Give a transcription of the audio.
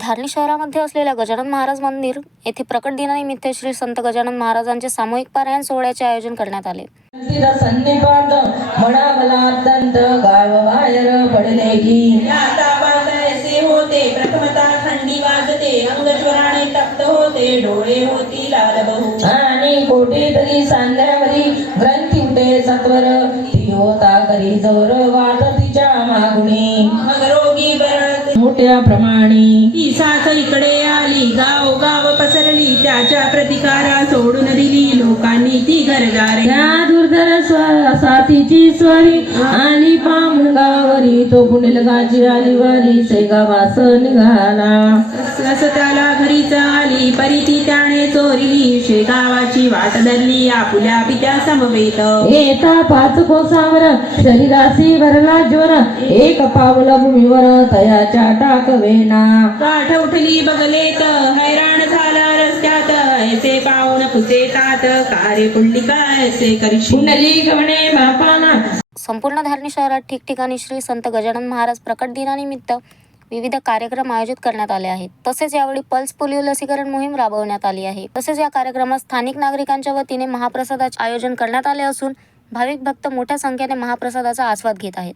धारणी शहरामध्ये असलेल्या गजानन महाराज मंदिर येथे प्रकट दिनानिमित्त श्री संत गजानन महाराजांचे सामूहिक पारायण सोहळ्याचे आयोजन करण्यात आले. तिचा सन्निपात म्हणावला अत्यंत गाव बाहेर पडले की. आता ऐसे होते. प्रथमता थंडी वाजते. अंगश्वराने तप्त होते. डोळे होती लाल बहु. आणि कोठे तरी सांध्यावरी ग्रंथी उठे सत्वर. ती होता करी जोर वाट बरळते मोठ्या ही साथ इकडे आली गाव गाव पसरली त्याच्या प्रतिकारा सोडून दिली लोकांनी ती साथीची स्वारी आणि पामुगावरी. तो पुण्यलगाची आली वारी शेगावास निघाला त्याला घरीच आली परीती त्याने चोरली. शेगावाची वाट धरली आपुल्या पित्या समवेत येता पाच कोसावर शरीरासी भरला ज्वर. एक पावला भूमीवर तयाच्या टाकवेना काठ उठली बगलेत हैराण पाहून पुसेतात कार्य पुंडलिका ऐसे करशी. कुंडली गवणे बापाना संपूर्ण धारणी शहरात ठिकठिकाणी श्री संत गजानन महाराज प्रकट दिनानिमित्त विविध कार्यक्रम आयोजित करण्यात आले आहेत. तसेच यावेळी पल्स पोलिओ लसीकरण मोहीम राबवण्यात आली आहे. तसेच या कार्यक्रमात स्थानिक नागरिकांच्या वतीने महाप्रसादाचे आयोजन करण्यात आले असून भाविक भक्त मोठ्या संख्येने महाप्रसादाचा आस्वाद घेत आहेत.